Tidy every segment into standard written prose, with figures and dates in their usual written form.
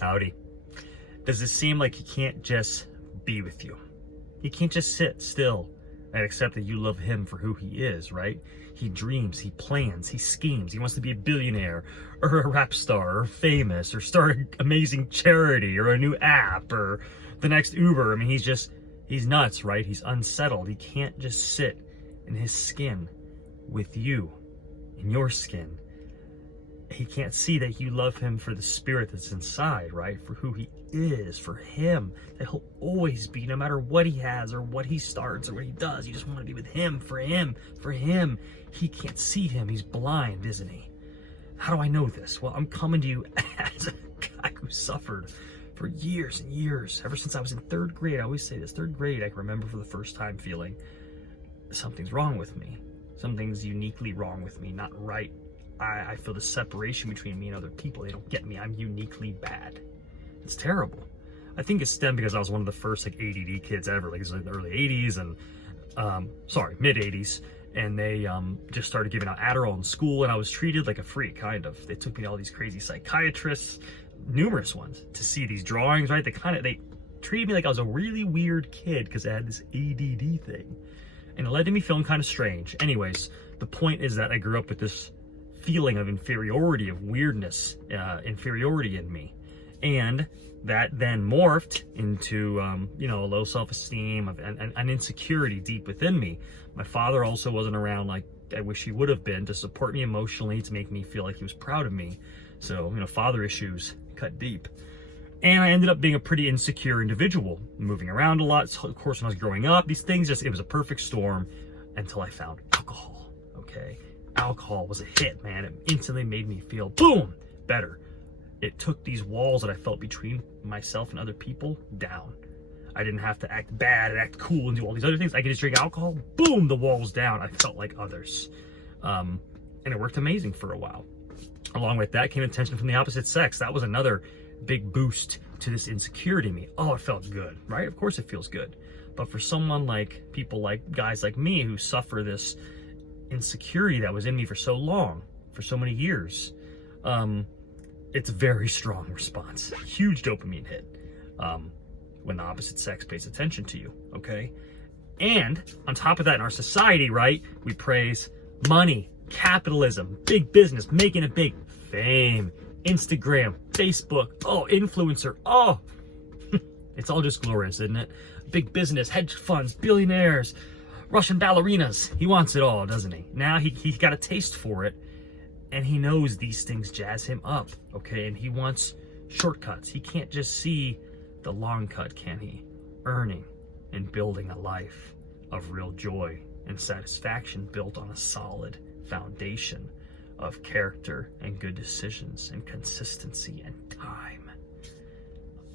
Howdy. Does it seem like he can't just be with you? He can't just sit still and accept that you love him for who he is, right? He dreams, he plans, he schemes. He wants to be a billionaire or a rap star or famous or start an amazing charity or a new app or the next Uber. I mean, he's nuts, right? He's unsettled. He can't just sit in his skin with you, in your skin. He can't see that you love him for the spirit that's inside, right? For who he is, for him, that he'll always be, no matter what he has or what he starts or what he does. You just want to be with him, for him, for him. He can't see him. He's blind, isn't he? How do I know this? Well, I'm coming to you as a guy who suffered for years and years. Ever since I was in third grade, I always say this, third grade, I can remember for the first time feeling something's wrong with me. Something's uniquely wrong with me, not right. I feel the separation between me and other people. They don't get me. I'm uniquely bad. It's terrible. I think it stemmed because I was one of the first like ADD kids ever. Like it was in the early 80s and mid 80s, and they just started giving out Adderall in school, and I was treated like a freak, kind of. They took me to all these crazy psychiatrists, numerous ones, to see these drawings, right? They treated me like I was a really weird kid because I had this ADD thing, and it led to me feeling kind of strange. Anyways, the point is that I grew up with this feeling of inferiority, of weirdness, inferiority in me, and that then morphed into a low self-esteem and an insecurity deep within me. My father also wasn't around like I wish he would have been to support me emotionally, to make me feel like he was proud of me. So father issues cut deep, and I ended up being a pretty insecure individual, moving around a lot. So of course, when I was growing up, these things it was a perfect storm until I found alcohol. Okay, alcohol was a hit, man. It instantly made me feel, boom, better. It took these walls that I felt between myself and other people down. I didn't have to act bad and act cool and do all these other things. I could just drink alcohol, boom, the walls down. I felt like others. And it worked amazing for a while. Along with that came attention from the opposite sex. That was another big boost to this insecurity in me. Oh, it felt good, right? Of course it feels good. But for someone like people like guys like me who suffer this insecurity that was in me for so long, for so many years, it's a very strong response. Huge dopamine hit when the opposite sex pays attention to you, okay? And on top of that, in our society, right, we praise money, capitalism, big business, making it big, fame, Instagram, Facebook, oh, influencer, oh, it's all just glorious, isn't it? Big business, hedge funds, billionaires, Russian ballerinas. He wants it all, doesn't he? Now he got a taste for it, and he knows these things jazz him up, okay? And he wants shortcuts. He can't just see the long cut, can he? Earning and building a life of real joy and satisfaction built on a solid foundation of character and good decisions and consistency and time.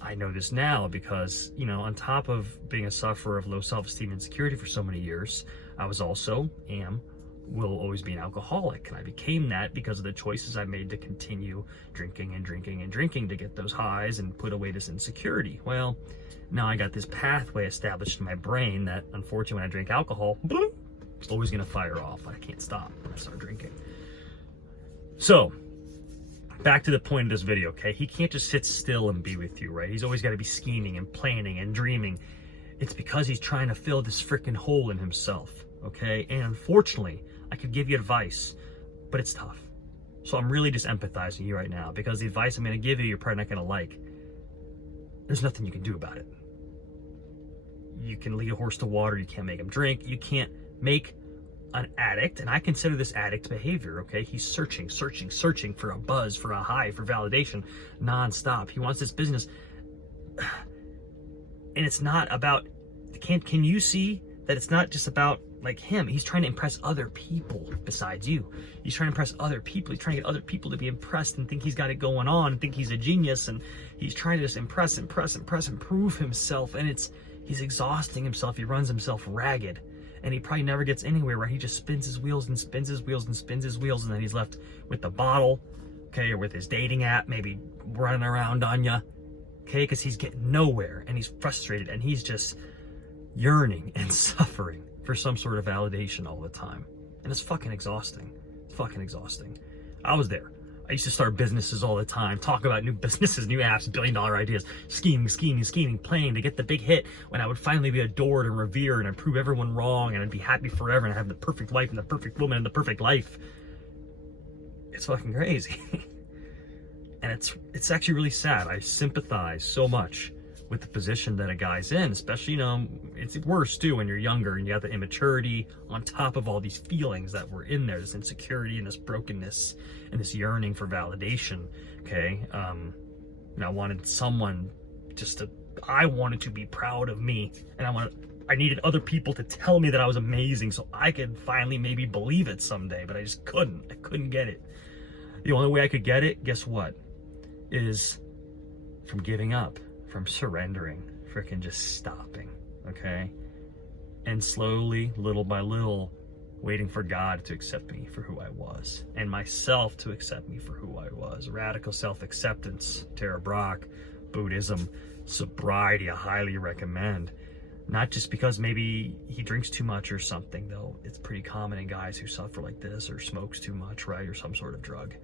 I know this now because, on top of being a sufferer of low self-esteem and insecurity for so many years, I was also, will always be an alcoholic. And I became that because of the choices I made to continue drinking and drinking and drinking to get those highs and put away this insecurity. Well, now I got this pathway established in my brain that, unfortunately, when I drink alcohol, boom, it's always going to fire off. I can't stop when I start drinking. So, back to the point of this video, okay? He can't just sit still and be with you, right? He's always got to be scheming and planning and dreaming. It's because he's trying to fill this freaking hole in himself, okay? And unfortunately, I could give you advice, but it's tough. So I'm really just empathizing with you right now because the advice I'm going to give you, you're probably not going to like. There's nothing you can do about it. You can lead a horse to water. You can't make him drink. You can't make an addict, and I consider this addict behavior, okay? He's searching for a buzz, for a high, for validation, nonstop. He wants this business. And it's not about, can you see that it's not just about like him? He's trying to impress other people besides you. He's trying to impress other people. He's trying to get other people to be impressed and think he's got it going on and think he's a genius. And he's trying to just impress and prove himself. And he's exhausting himself. He runs himself ragged. And he probably never gets anywhere, right? He just spins his wheels and spins his wheels and spins his wheels. And then he's left with the bottle, okay? Or with his dating app, maybe running around on you, okay? Because he's getting nowhere and he's frustrated and he's just yearning and suffering for some sort of validation all the time. And it's fucking exhausting. It's fucking exhausting. I was there. I used to start businesses all the time, talk about new businesses, new apps, billion-dollar ideas, scheming, playing to get the big hit when I would finally be adored and revered and I'd prove everyone wrong and I'd be happy forever and have the perfect wife and the perfect woman and the perfect life. It's fucking crazy. And it's actually really sad. I sympathize so much with the position that a guy's in, especially, you know, it's worse too when you're younger and you have the immaturity on top of all these feelings that were in there, this insecurity and this brokenness and this yearning for validation. Okay. And I wanted someone I wanted to be proud of me, and I needed other people to tell me that I was amazing so I could finally maybe believe it someday, but I just couldn't. I couldn't get it. The only way I could get it, guess what? Is from giving up, from surrendering, freaking just stopping, okay? And slowly, little by little, waiting for God to accept me for who I was, and myself to accept me for who I was. Radical self-acceptance, Tara Brach, Buddhism, sobriety, I highly recommend. Not just because maybe he drinks too much or something, though. It's pretty common in guys who suffer like this, or smokes too much, right? Or some sort of drug.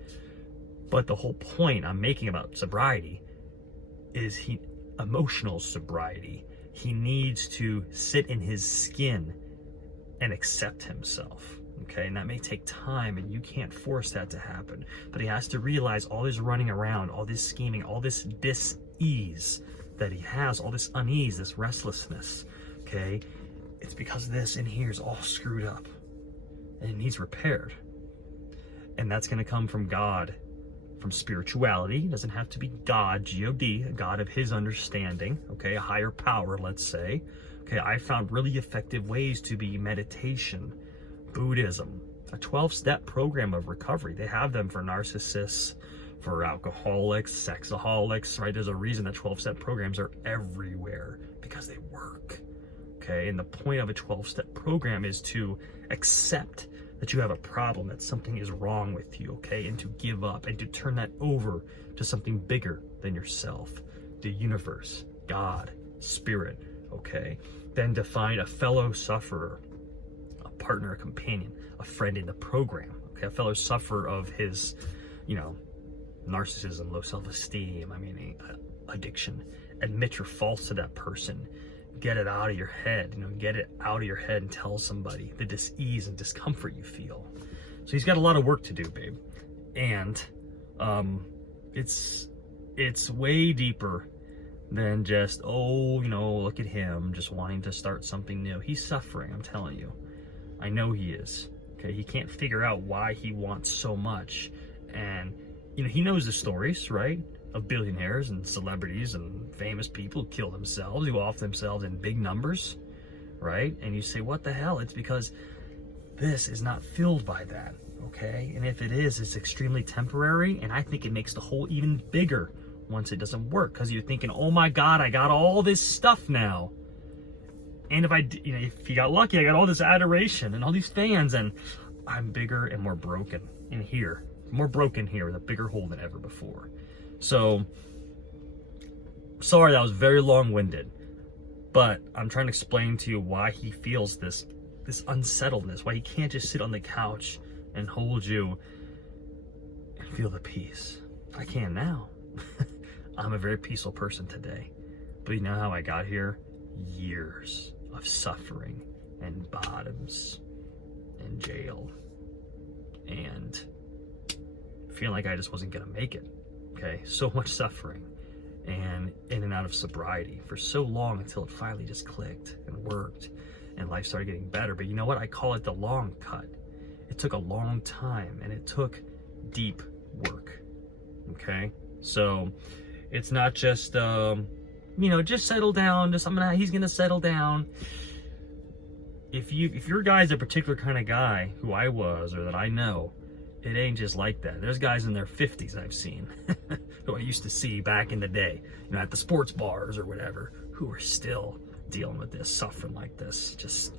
But the whole point I'm making about sobriety is emotional sobriety. He needs to sit in his skin and accept himself. Okay, and that may take time, and you can't force that to happen. But he has to realize all this running around, all this scheming, all this dis-ease that he has, all this unease, this restlessness, okay? It's because this in here is all screwed up, and it needs repaired. And that's going to come from God, from spirituality. It doesn't have to be God, G-O-D, a God of his understanding, okay? A higher power, let's say. Okay, I found really effective ways to be meditation, Buddhism, a 12-step program of recovery. They have them for narcissists, for alcoholics, sexaholics, right? There's a reason that 12-step programs are everywhere, because they work, okay? And the point of a 12-step program is to accept that you have a problem, that something is wrong with you, okay? And to give up and to turn that over to something bigger than yourself, the universe, God, spirit, okay? Then to find a fellow sufferer, a partner, a companion, a friend in the program, okay? A fellow sufferer of his, you know, narcissism, low self-esteem, addiction. Admit you're false to that person. Get it out of your head, you know, get it out of your head and tell somebody the dis-ease and discomfort you feel. So he's got a lot of work to do, babe. And it's way deeper than just, oh, you know, look at him just wanting to start something new. He's suffering, I'm telling you. I know he is. Okay, he can't figure out why he wants so much. And you know, he knows the stories, right, of billionaires and celebrities and famous people who kill themselves, who off themselves in big numbers, right? And you say, what the hell? It's because this is not filled by that, okay? And if it is, it's extremely temporary, and I think it makes the hole even bigger once it doesn't work, because you're thinking, oh my God, I got all this stuff now. And if you got lucky, I got all this adoration and all these fans, and I'm bigger and more broken in here. More broken here with a bigger hole than ever before. So, sorry that was very long-winded, but I'm trying to explain to you why he feels this unsettledness, why he can't just sit on the couch and hold you and feel the peace. I can now. I'm a very peaceful person today. But you know how I got here? Years of suffering and bottoms and jail and feeling like I just wasn't gonna make it, okay? So much suffering and in and out of sobriety for so long until it finally just clicked and worked and life started getting better. But you know what? I call it the long cut. It took a long time and it took deep work, okay? So it's not just, you know, just settle down, he's gonna settle down. If your guy's a particular kind of guy who I was or that I know, it ain't just like that. There's guys in their 50s I've seen who I used to see back in the day, you know, at the sports bars or whatever, who are still dealing with this, suffering like this. Just,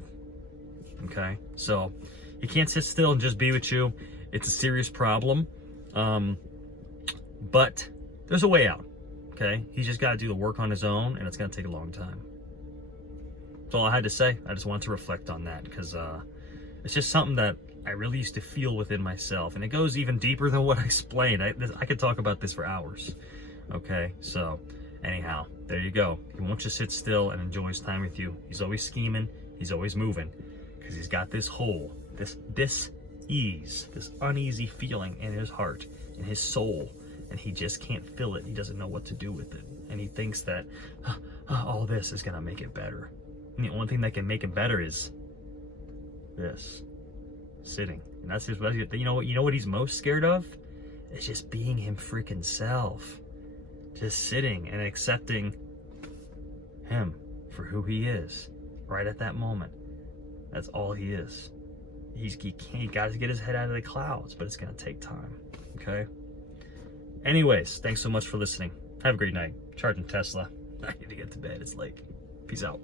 okay? So he can't sit still and just be with you. It's a serious problem. But there's a way out, okay? He's just got to do the work on his own, and it's going to take a long time. That's all I had to say. I just wanted to reflect on that because it's just something that I really used to feel within myself. And it goes even deeper than what I explained. I could talk about this for hours. Okay, so anyhow, there you go. He won't just sit still and enjoy his time with you. He's always scheming. He's always moving, because he's got this hole, this dis-ease, this uneasy feeling in his heart, in his soul, and he just can't fill it. He doesn't know what to do with it, and he thinks that all this is gonna make it better. And the only thing that can make it better is this, sitting. And that's his. You know what he's most scared of? It's just being him freaking self, just sitting and accepting him for who he is. Right at that moment, that's all he is. He got to get his head out of the clouds, but it's gonna take time. Okay. Anyways, thanks so much for listening. Have a great night. Charging Tesla. I need to get to bed. It's late. Peace out.